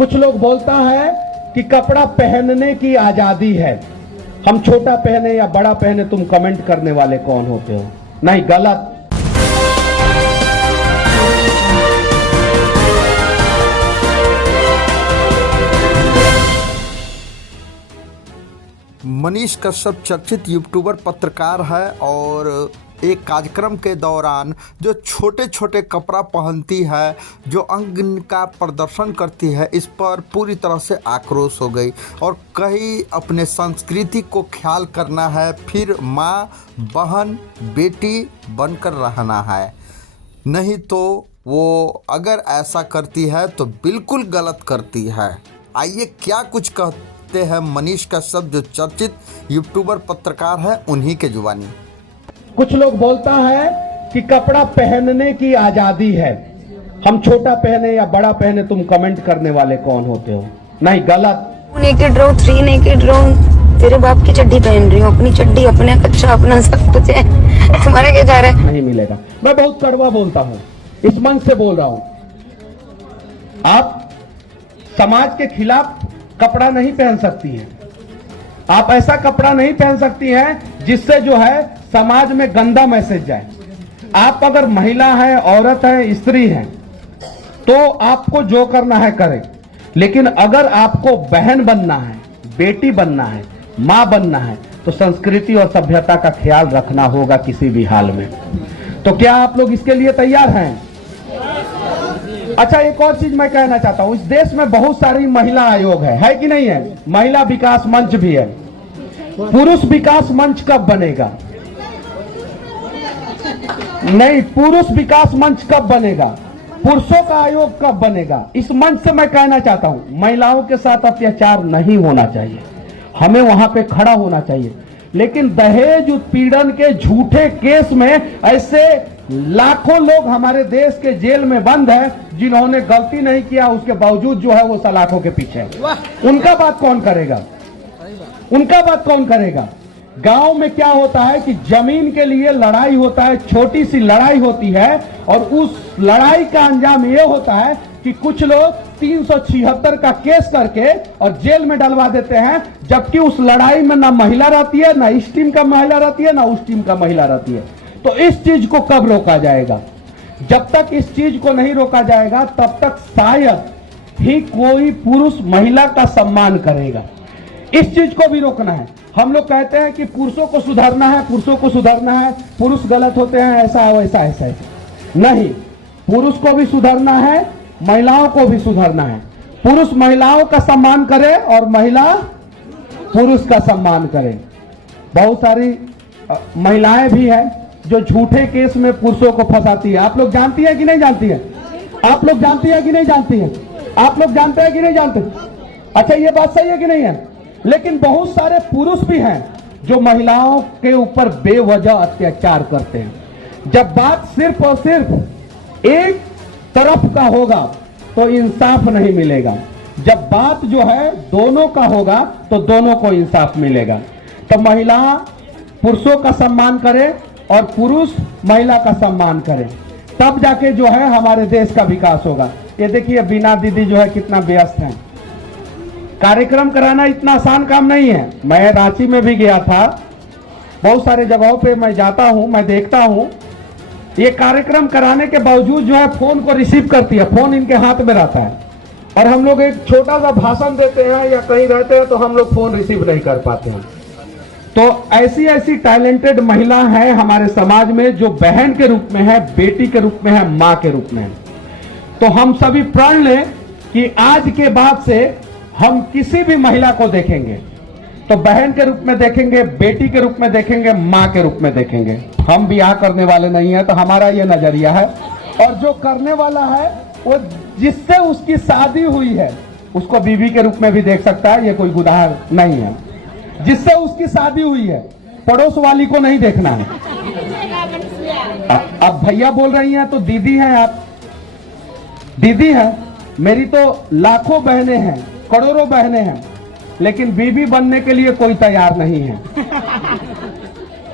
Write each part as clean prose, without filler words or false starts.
कुछ लोग बोलता है कि कपड़ा पहनने की आजादी है, हम छोटा पहने या बड़ा पहने, तुम कमेंट करने वाले कौन होते हो? नहीं, गलत। मनीष कश्यप चर्चित यूट्यूबर पत्रकार है और एक कार्यक्रम के दौरान जो छोटे छोटे कपड़ा पहनती है, जो अंग का प्रदर्शन करती है, इस पर पूरी तरह से आक्रोश हो गई और कहीं अपने संस्कृति को ख्याल करना है, फिर माँ, बहन, बेटी बनकर रहना है, नहीं तो वो अगर ऐसा करती है तो बिल्कुल गलत करती है। आइए क्या कुछ कहते हैं मनीष कश्यप, जो चर्चित यूट्यूबर पत्रकार है, उन्हीं के जुबानी। कुछ लोग बोलता है कि कपड़ा पहनने की आजादी है, हम छोटा पहने या बड़ा पहने, तुम कमेंट करने वाले कौन होते हो? नहीं, गलत। नेकेड रहो, 3 नेकेड रहो, तेरे बाप की चड्डी पहन रही हूँ, अपनी चड्डी, अपने कच्चा, अपना सब कुछ है, तुम्हारे क्या जा रहा है? नहीं मिलेगा। मैं बहुत कड़वा बोलता हूँ, इस मंच से बोल रहा हूँ। आप समाज के खिलाफ कपड़ा नहीं पहन सकती हैं, आप ऐसा कपड़ा नहीं पहन सकती हैं जिससे जो है समाज में गंदा मैसेज जाए। आप अगर महिला है, औरत है, स्त्री है, तो आपको जो करना है करें, लेकिन अगर आपको बहन बनना है, बेटी बनना है, मां बनना है, तो संस्कृति और सभ्यता का ख्याल रखना होगा किसी भी हाल में। तो क्या आप लोग इसके लिए तैयार हैं? अच्छा, एक और चीज मैं कहना चाहता हूं, इस देश में बहुत सारी महिला आयोग है कि नहीं है? महिला विकास मंच भी है। पुरुष विकास मंच कब बनेगा? नहीं, पुरुष विकास मंच कब बनेगा? पुरुषों का आयोग कब बनेगा? इस मंच से मैं कहना चाहता हूं, महिलाओं के साथ अत्याचार नहीं होना चाहिए, हमें वहां पे खड़ा होना चाहिए। लेकिन दहेज उत्पीड़न के झूठे केस में ऐसे लाखों लोग हमारे देश के जेल में बंद हैं जिन्होंने गलती नहीं किया, उसके बावजूद जो है वो सलाखों के पीछे है। उनका बात कौन करेगा? उनका बात कौन करेगा? गांव में क्या होता है कि जमीन के लिए लड़ाई होता है, छोटी सी लड़ाई होती है, और उस लड़ाई का अंजाम यह होता है कि कुछ लोग 376 का केस करके और जेल में डलवा देते हैं, जबकि उस लड़ाई में ना महिला रहती है, ना इस टीम का महिला रहती है, ना उस टीम का महिला रहती है। तो इस चीज को कब रोका जाएगा? जब तक इस चीज को नहीं रोका जाएगा तब तक शायद ही कोई पुरुष महिला का सम्मान करेगा। इस चीज को भी रोकना है। हम लोग कहते हैं कि पुरुषों को सुधारना है, पुरुषों को सुधारना है, पुरुष गलत होते हैं, ऐसा वैसा ऐसा ऐसा नहीं, पुरुष को भी सुधारना है, महिलाओं को भी सुधारना है। पुरुष महिलाओं का सम्मान करे और महिला पुरुष का सम्मान करे। बहुत सारी महिलाएं भी हैं जो झूठे केस में पुरुषों को फंसाती है। आप लोग जानती है कि नहीं जानती है? आप लोग जानती है कि नहीं जानती है? आप लोग जानते हैं कि नहीं जानते? अच्छा, ये बात सही है कि नहीं है? लेकिन बहुत सारे पुरुष भी हैं जो महिलाओं के ऊपर बेवजह अत्याचार करते हैं। जब बात सिर्फ और सिर्फ एक तरफ का होगा तो इंसाफ नहीं मिलेगा। जब बात जो है दोनों का होगा तो दोनों को इंसाफ मिलेगा। तो महिला पुरुषों का सम्मान करे और पुरुष महिला का सम्मान करे, तब जाके जो है हमारे देश का विकास होगा। ये देखिए, बीना दीदी जो है कितना व्यस्त है। कार्यक्रम कराना इतना आसान काम नहीं है। मैं रांची में भी गया था, बहुत सारे जगहों पे मैं जाता हूं, मैं देखता हूं, ये कार्यक्रम कराने के बावजूद जो है फोन को रिसीव करती है, फोन इनके हाथ में रहता है, और हम लोग एक छोटा सा भाषण देते हैं या कहीं रहते हैं तो हम लोग फोन रिसीव नहीं कर पाते हैं। तो ऐसी ऐसी टैलेंटेड महिला है हमारे समाज में जो बहन के रूप में है, बेटी के रूप में है, मां के रूप में है। तो हम सभी प्रण लें कि आज के बाद से हम किसी भी महिला को देखेंगे तो बहन के रूप में देखेंगे, बेटी के रूप में देखेंगे, मां के रूप में देखेंगे। हम ब्याह करने वाले नहीं है, तो हमारा ये नजरिया है। और जो करने वाला है वो जिससे उसकी शादी हुई है उसको बीवी के रूप में भी देख सकता है, ये कोई गुनाह नहीं है। जिससे उसकी शादी हुई है, पड़ोस वाली को नहीं देखना है। अब भैया बोल रही हैं तो दीदी हैं, आप दीदी हैं, मेरी तो लाखों बहनें हैं, करोड़ों बहनें हैं, लेकिन बीवी बनने के लिए कोई तैयार नहीं है।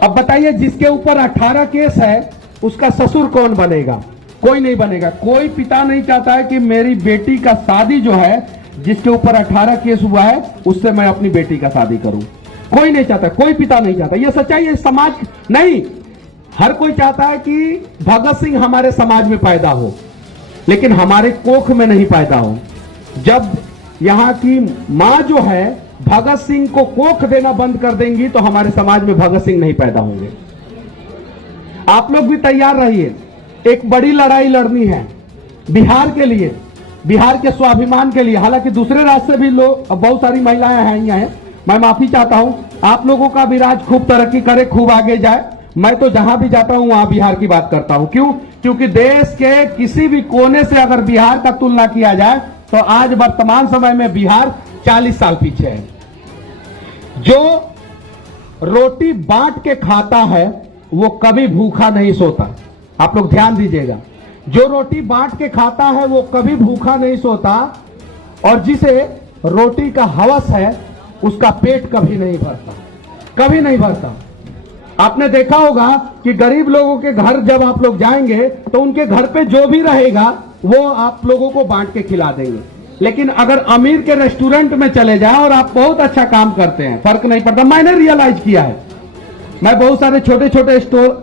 अब बताइए, जिसके ऊपर 18 केस है उसका ससुर कौन बनेगा? कोई नहीं बनेगा। कोई पिता नहीं चाहता है कि मेरी बेटी का शादी जो है जिसके ऊपर 18 केस हुआ है उससे मैं अपनी बेटी का शादी करूं। कोई नहीं चाहता, कोई पिता नहीं चाहता, यह सच्चाई है। समाज नहीं, हर कोई चाहता है कि भगत सिंह हमारे समाज में पैदा हो, लेकिन हमारे कोख में नहीं पैदा हो। जब यहाँ की मां जो है भगत सिंह को कोख देना बंद कर देंगी तो हमारे समाज में भगत सिंह नहीं पैदा होंगे। आप लोग भी तैयार रहिए, एक बड़ी लड़ाई लड़नी है बिहार के लिए, बिहार के स्वाभिमान के लिए। हालांकि दूसरे राज्य से भी लोग, बहुत सारी महिलाएं हैं, मैं माफी चाहता हूं। आप लोगों का भी राज खूब तरक्की करे, खूब आगे जाए। मैं तो जहां भी जाता हूं वहां बिहार की बात करता हूं। क्यों? क्योंकि देश के किसी भी कोने से अगर बिहार का तुलना किया जाए तो आज वर्तमान समय में बिहार 40 साल पीछे है। जो रोटी बांट के खाता है वो कभी भूखा नहीं सोता। आप लोग ध्यान दीजिएगा, जो रोटी बांट के खाता है वो कभी भूखा नहीं सोता, और जिसे रोटी का हवस है उसका पेट कभी नहीं भरता, कभी नहीं भरता। आपने देखा होगा कि गरीब लोगों के घर जब आप लोग जाएंगे तो उनके घर पे जो भी रहेगा वो आप लोगों को बांट के खिला देंगे। लेकिन अगर अमीर के रेस्टोरेंट में चले जाएं और आप बहुत अच्छा काम करते हैं, फर्क नहीं पड़ता। मैंने रियलाइज किया है, मैं बहुत सारे छोटे छोटे स्टोर